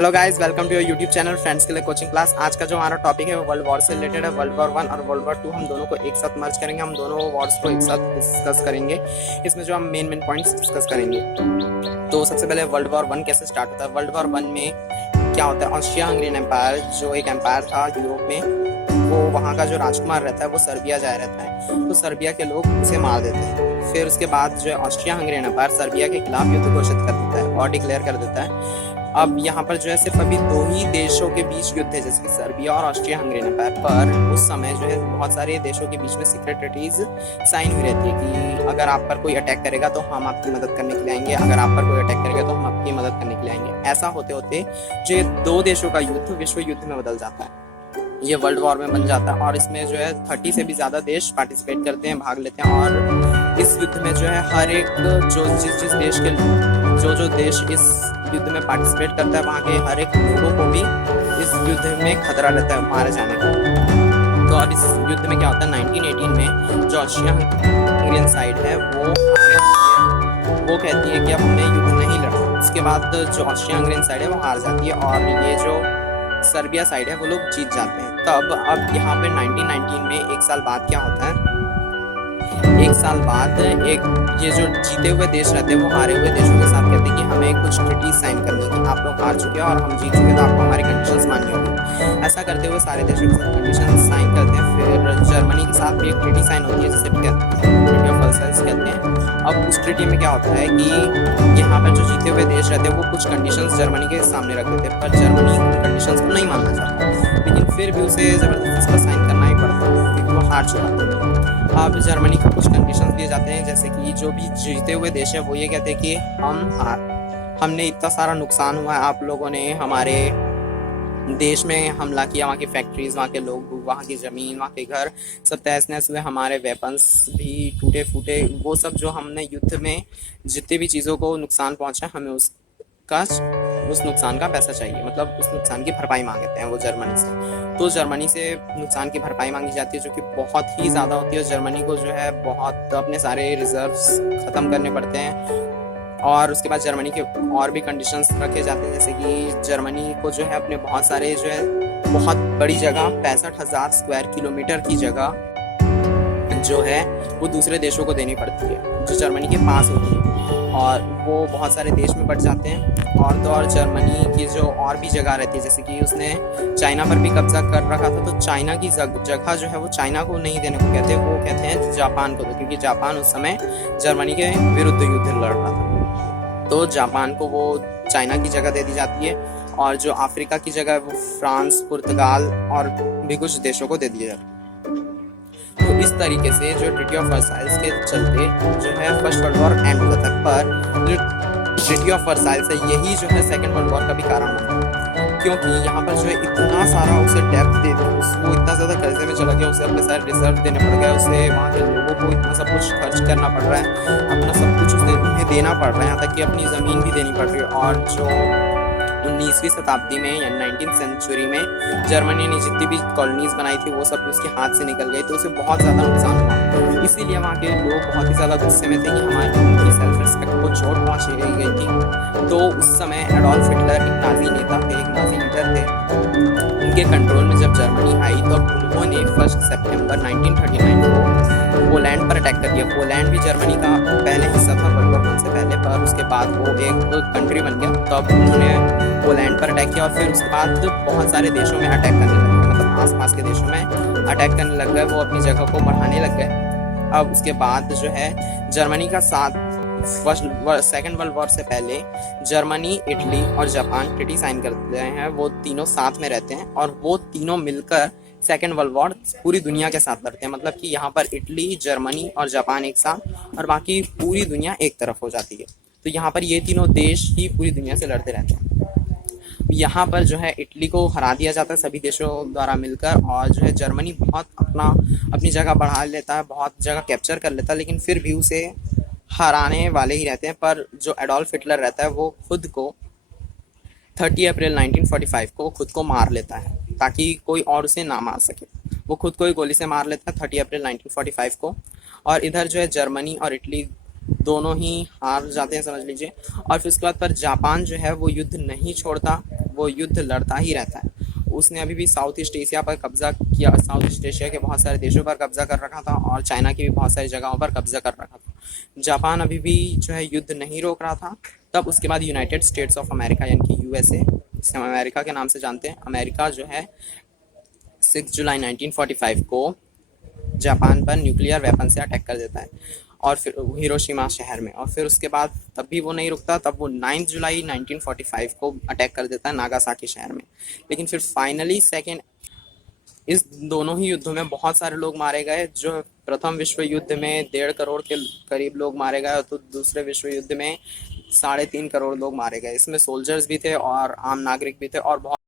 Hello guys, welcome to your YouTube channel friends के लिए coaching class. आज का जो हमारा टॉपिक है वो वर्ल्ड वॉर से रिलेटेड है। वर्ल्ड वॉर 1 और वर्ल्ड वॉर 2 हम दोनों को एक साथ मर्ज करेंगे। हम दोनों वॉर्स को एक साथ डिस्कस करेंगे। इसमें जो हम मेन पॉइंट्स डिस्कस करेंगे, तो सबसे पहले वर्ल्ड वॉर 1 कैसे स्टार्ट होता है। वर्ल्ड वॉर 1 में क्या होता है, ऑस्ट्रिया हंगेरियन एम्पायर जो एक एम्पायर था यूरोप में, वो वहाँ का जो राजकुमार रहता है वो सर्बिया जाया रहता है, तो सर्बिया के लोग उसे मार देते हैं। फिर उसके बाद जो है ऑस्ट्रिया हंगेरियन एम्पायर सर्बिया के खिलाफ युद्ध घोषित कर देता है और डिक्लेयर कर देता है। अब यहाँ पर जो है सिर्फ अभी दो ही देशों के बीच युद्ध है, जैसे कि सर्बिया और ऑस्ट्रिया हंगेरियन एम्पायर। पर उस समय जो है बहुत सारे देशों के बीच में सीक्रेट ट्रीटीज साइन हुई रहती है कि अगर आप पर कोई अटैक करेगा तो हम आपकी मदद करने के लिए आएंगे, अगर आप पर कोई अटैक करेगा तो हम आपकी मदद करने के लिए आएंगे। ऐसा होते होते जो ये दो देशों का युद्ध विश्व युद्ध में बदल जाता है, ये वर्ल्ड वॉर में बन जाता है। और इसमें जो है 30 से भी ज़्यादा देश पार्टिसिपेट करते हैं, भाग लेते हैं। और इस युद्ध में जो है हर एक जिस देश के जो देश इस युद्ध में पार्टिसिपेट करता है, वहाँ के हर एक लोगों को भी इस युद्ध में खतरा रहता है मारे जाने का। तो अब इस युद्ध में क्या होता है, 1918 में जो ऑस्ट्रिया हंगेरियन साइड है वो कहती है कि अब हमें युद्ध नहीं लड़ना। उसके बाद जो ऑस्ट्रिया हंगेरियन साइड है वो हार जाती है और ये जो सर्बिया साइड है वो लोग जीत जाते हैं। तब अब यहाँ पे 1919 में एक साल बाद क्या होता है, एक साल बाद एक ये जो जीते हुए देश रहते हैं वो हारे हुए देशों के साथ कहते हैं कि हमें कुछ ट्रीटी साइन करनी है कि आप लोग हार चुके हैं और हम जीत चुके, तो आपको हमारी कंडीशंस माननी होगी। ऐसा करते हुए सारे देशों के साथ कंडीशन साइन करते हैं। फिर जर्मनी के साथ भी एक ट्रीटी साइन होती है जिसे ट्रीटी ऑफ वर्साइल्स कहते हैं। अब उस ट्रीटी में क्या होता है कि यहाँ पर जो जीते हुए देश रहते हैं वो कुछ कंडीशंस जर्मनी के सामने रख देते हैं, पर जर्मनी उन कंडीशंस को नहीं मानना चाहता, लेकिन फिर भी उसे जबरदस्ती पर साइन करना ही पड़ता है क्योंकि वो हार चुका है। अब जर्मनी को कुछ कंडीशंस दिए जाते हैं, जैसे कि जो भी जीते हुए देश है वो ये कहते हैं कि हमने इतना सारा नुकसान हुआ है, आप लोगों ने हमारे देश में हमला किया, वहाँ की फैक्ट्रीज, वहाँ के लोग, वहाँ की ज़मीन, वहाँ के घर सब तहस नहस हुए, हमारे वेपन्स भी टूटे फूटे। वो सब जो हमने युद्ध में जितने भी चीज़ों को नुकसान पहुँचा, हमें उस नुकसान का पैसा चाहिए, मतलब उस नुकसान की भरपाई मांगते हैं वो जर्मनी से। तो जर्मनी से नुकसान की भरपाई मांगी जाती है जो कि बहुत ही ज़्यादा होती है। जर्मनी को जो है बहुत अपने सारे रिजर्व्स ख़त्म करने पड़ते हैं। और उसके बाद जर्मनी के और भी कंडीशंस रखे जाते हैं, जैसे कि जर्मनी को जो है अपने बहुत सारे जो है बहुत बड़ी जगह 65,000 स्क्वायर किलोमीटर की जगह जो है वो दूसरे देशों को देनी पड़ती है जो जर्मनी के पास होती है, और वो बहुत सारे देश में बढ़ जाते हैं। और तो और जर्मनी की जो और भी जगह रहती है, जैसे कि उसने चाइना पर भी कब्जा कर रखा था, तो चाइना की जगह जो है वो चाइना को नहीं देने को कहते हैं, वो कहते हैं जापान को दो, क्योंकि जापान उस समय जर्मनी के विरुद्ध युद्ध लड़ रहा था। तो जापान को वो चाइना की जगह दे दी जाती है, और जो अफ्रीका की जगह है वो फ्रांस, पुर्तगाल और भी कुछ देशों को दे दिया जाता है। तो इस तरीके से जो ट्रीटी ऑफ वर्साइल्स के चलते जो है फर्स्ट वर्ल्ड वॉर एंड हो जाता है। पर जो ट्रीटी ऑफ वर्साइल्स है यही जो है सेकेंड वर्ल्ड वॉर का भी कारण बना, क्योंकि यहाँ पर जो है इतना सारा उसे डेप्थ दे दी, उसको इतना ज़्यादा कर्जे में चला गया, उसे अपने सारे रिजर्व देने पड़ गए, उसे वहाँ के लोगों को इतना सब कुछ खर्च करना पड़ रहा है, अपना सब कुछ उन्हें देना पड़ रहा है, यहाँ तक कि अपनी ज़मीन भी देनी पड़ रही है। और जो 19वीं शताब्दी में या 19th सेंचुरी में जर्मनी ने जितनी भी कॉलोनीज बनाई थी वो सब उसके हाथ से निकल गई, तो उसे बहुत ज़्यादा नुकसान हुआ। इसीलिए वहाँ के लोग बहुत ही ज़्यादा गुस्से में थे कि हमारी उनकी सेल्फ रिस्पेक्ट को चोट पहुँचाई गई थी। तो उस समय एडोल्फ हिटलर एक नाजी नेता थे, एक नाजी लीडर थे, उनके कंट्रोल में जब जर्मनी आई तो उन्होंने 1 सितंबर 1939 को पोलैंड पर अटैक कर दिया। पोलैंड भी जर्मनी का पहले हिस्सा था वर्ल्ड वॉर 1 से पहले, पर उसके बाद वो एक कंट्री बन गया, तब उन्होंने पोलैंड पर अटैक किया। और फिर उसके बाद बहुत सारे देशों में अटैक करने लग गए, मतलब आसपास के देशों में अटैक करने लग गए, वो अपनी जगह को बढ़ाने लग गए। अब उसके बाद जो है जर्मनी का साथ सेकेंड वर्ल्ड वॉर से पहले जर्मनी, इटली और जापान ट्रीटी साइन करते हैं, वो तीनों साथ में रहते हैं और वो तीनों मिलकर सेकेंड वर्ल्ड वॉर पूरी दुनिया के साथ लड़ते हैं। मतलब कि यहाँ पर इटली, जर्मनी और जापान एक साथ और बाकी पूरी दुनिया एक तरफ हो जाती है। तो यहाँ पर ये तीनों देश ही पूरी दुनिया से लड़ते रहते हैं। यहाँ पर जो है इटली को हरा दिया जाता है सभी देशों द्वारा मिलकर, और जो है जर्मनी बहुत अपनी जगह बढ़ा लेता है, बहुत जगह कैप्चर कर लेता है, लेकिन फिर भी उसे हराने वाले ही रहते हैं। पर जो एडोल्फ हिटलर रहता है वो खुद को 30 अप्रैल 1945 को खुद को मार लेता है ताकि कोई और उसे ना मार सके। वो खुद को ही गोली से मार लेता है 30 अप्रैल 1945 को। और इधर जो है जर्मनी और इटली दोनों ही हार जाते हैं समझ लीजिए। और फिर उसके बाद पर जापान जो है वो युद्ध नहीं छोड़ता वो युद्ध लड़ता ही रहता है। उसने अभी भी साउथ ईस्ट एशिया पर कब्जा किया, साउथ ईस्ट एशिया के बहुत सारे देशों पर कब्जा कर रखा था और चाइना की भी बहुत सारी जगहों पर कब्जा कर रखा था। जापान अभी भी जो है युद्ध नहीं रोक रहा था। तब उसके बाद यूनाइटेड स्टेट्स ऑफ अमेरिका यानी कि यूएसए, जिसे हम अमेरिका के नाम से जानते हैं, अमेरिका जो है 6 जुलाई 1945 को जापान पर न्यूक्लियर वेपन से अटैक कर देता है और फिर हिरोशिमा शहर में। और फिर उसके बाद तब भी वो नहीं रुकता, तब वो 9 जुलाई 1945 को अटैक कर देता है नागासाकी शहर में। लेकिन फिर फाइनली सेकेंड, इस दोनों ही युद्धों में बहुत सारे लोग मारे गए। जो प्रथम विश्व युद्ध में 1.5 करोड़ के करीब लोग मारे गए, तो दूसरे विश्व युद्ध में 3.5 करोड़ लोग मारे गए। इसमें सोल्जर्स भी थे और आम नागरिक भी थे और बहुत